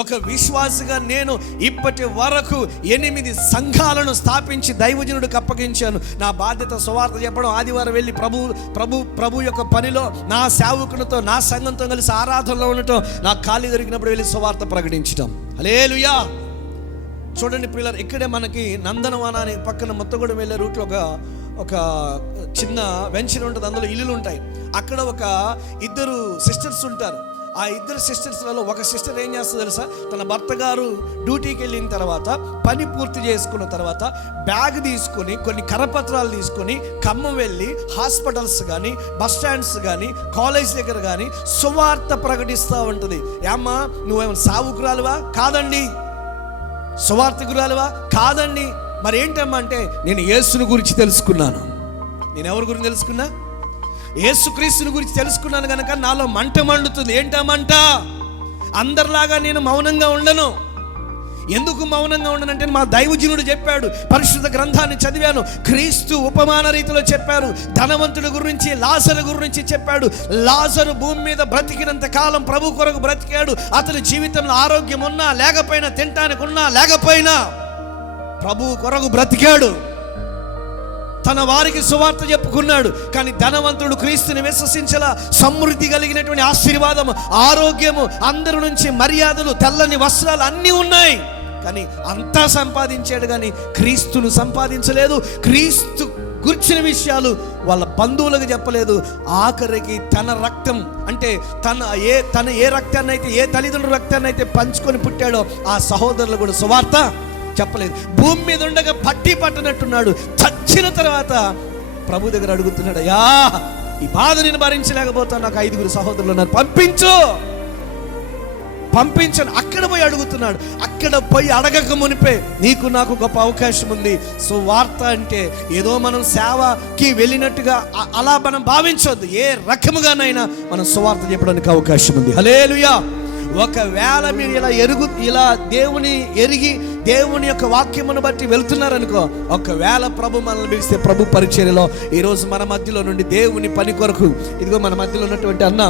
ఒక విశ్వాసిగా నేను ఇప్పటి వరకు 8 సంఘాలను స్థాపించి దైవజనుడికి అప్పగించాను. నా బాధ్యత సువార్త చెప్పడం, ఆదివారం వెళ్ళి ప్రభు యొక్క పనిలో నా సేవకునితో నా సంఘంతో కలిసి ఆరాధనలో ఉండటం, నాకు ఖాళీ దొరికినప్పుడు వెళ్ళి సువార్త ప్రకటించడం. హల్లెలూయా. చూడండి పిల్లలు, ఇక్కడే మనకి నందనవనానికి పక్కన మొత్తగూడెం వెళ్ళే రూట్లో ఒక చిన్న వెంచర్ ఉంటుంది, అందులో ఇల్లులు ఉంటాయి. అక్కడ ఒక 2 సిస్టర్స్ ఉంటారు. ఆ 2 సిస్టర్స్లలో ఒక సిస్టర్ ఏం చేస్తుందో తెలుసా? తన భర్త గారు డ్యూటీకి వెళ్ళిన తర్వాత, పని పూర్తి చేసుకున్న తర్వాత బ్యాగ్ తీసుకొని, కొన్ని కరపత్రాలు తీసుకొని ఖమ్మం వెళ్ళి హాస్పిటల్స్ కానీ, బస్ స్టాండ్స్ కానీ, కాలేజ్ దగ్గర కానీ సువార్త ప్రకటిస్తూ ఉంటుంది. ఏమ్మా, నువ్వేమైనా సావుకురాలువా? కాదండి. సువార్తికురాలువా? కాదండి. మరి ఏంటమ్మా అంటే, నేను యేసుని గురించి తెలుసుకున్నాను. నేను ఎవరి గురించి తెలుసుకున్నా? యేసుక్రీస్తుని గురించి తెలుసుకున్నాను కనుక నాలో మంట మండుతుంది. ఏంటమంట? అందరిలాగా నేను మౌనంగా ఉండను. ఎందుకు మౌనంగా ఉండనంటే, మా దైవజనుడు చెప్పాడు, పరిశుద్ధ గ్రంథాన్ని చదివాను. క్రీస్తు ఉపమాన రీతిలో చెప్పారు. ధనవంతుడి గురించి, లాజరు గురించి చెప్పాడు. లాజరు భూమి మీద బ్రతికినంత కాలం ప్రభు కొరకు బ్రతికాడు. అతని జీవితంలో ఆరోగ్యం ఉన్నా లేకపోయినా, తినటానికి ఉన్నా లేకపోయినా ప్రభు కొరకు బ్రతికాడు. తన వారికి సువార్త చెప్పుకున్నాడు. కానీ ధనవంతుడు క్రీస్తుని విశ్వసించలా. సమృద్ధి కలిగినటువంటి ఆశీర్వాదము, ఆరోగ్యము, అందరి నుంచి మర్యాదలు, తెల్లని వస్త్రాలు అన్నీ ఉన్నాయి. కానీ అంతా సంపాదించాడు, కానీ క్రీస్తును సంపాదించలేదు. క్రీస్తు గుర్చిన విషయాలు వాళ్ళ బంధువులకు చెప్పలేదు. ఆఖరికి తన రక్తం అంటే తన ఏ రక్తాన్ని అయితే, ఏ తల్లిదండ్రుల రక్తాన్ని అయితే పంచుకొని పుట్టాడో ఆ సహోదరులు కూడా సువార్త చెప్పలేదు. భూమి మీద ఉండగా పట్టి పట్టనట్టున్నాడు. చచ్చిన తర్వాత ప్రభు దగ్గర అడుగుతున్నాడు, అయ్యా, ఈ బాధ నేను భరించలేకపోతాను, నాకు 5 సహోదరులు ఉన్నారు, పంపించను. అక్కడ పోయి అడుగుతున్నాడు. అక్కడ పోయి అడగక మునిపే నీకు నాకు గొప్ప అవకాశం ఉంది. సో వార్త అంటే ఏదో మనం సేవకి వెళ్ళినట్టుగా అలా మనం భావించవద్దు. ఏ రకముగానైనా మనం సువార్త చెప్పడానికి అవకాశం ఉంది. హల్లెలూయా. ఒకవేళ మీరు ఇలా దేవుని ఎరిగి దేవుని యొక్క వాక్యమును బట్టి వెళ్తున్నారనుకో, ఒకవేళ ప్రభు మనల్ని పిలిస్తే ప్రభు పరిచర్యలో ఈరోజు మన మధ్యలో నుండి దేవుని పని కొరకు, ఇదిగో మన మధ్యలో ఉన్నటువంటి అన్న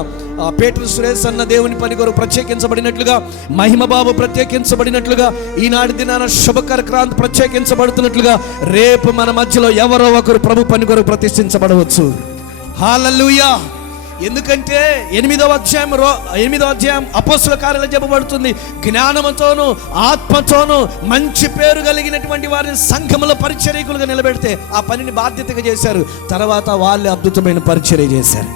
పేటూరు సురేష్ అన్న దేవుని పని కొరకు ప్రత్యేకించబడినట్లుగా, మహిమ బాబు ప్రత్యేకించబడినట్లుగా, ఈనాటి దినాన శుభకరక్రాంతి ప్రత్యేకించబడుతున్నట్లుగా, రేపు మన మధ్యలో ఎవరో ఒకరు ప్రభు పని కొరకు ప్రతిష్ఠించబడవచ్చు. హల్లెలూయా. ఎందుకంటే 8వ అధ్యాయం అపోస్తల కార్యాలు చెప్పబడుతుంది. జ్ఞానముతోను ఆత్మతోను మంచి పేరు కలిగినటువంటి వారిని సంఘములో పరిచర్యకులుగా నిలబెడితే ఆ పనిని బాధ్యతగా చేశారు. తర్వాత వాళ్ళు అద్భుతమైన పరిచర్య చేశారు.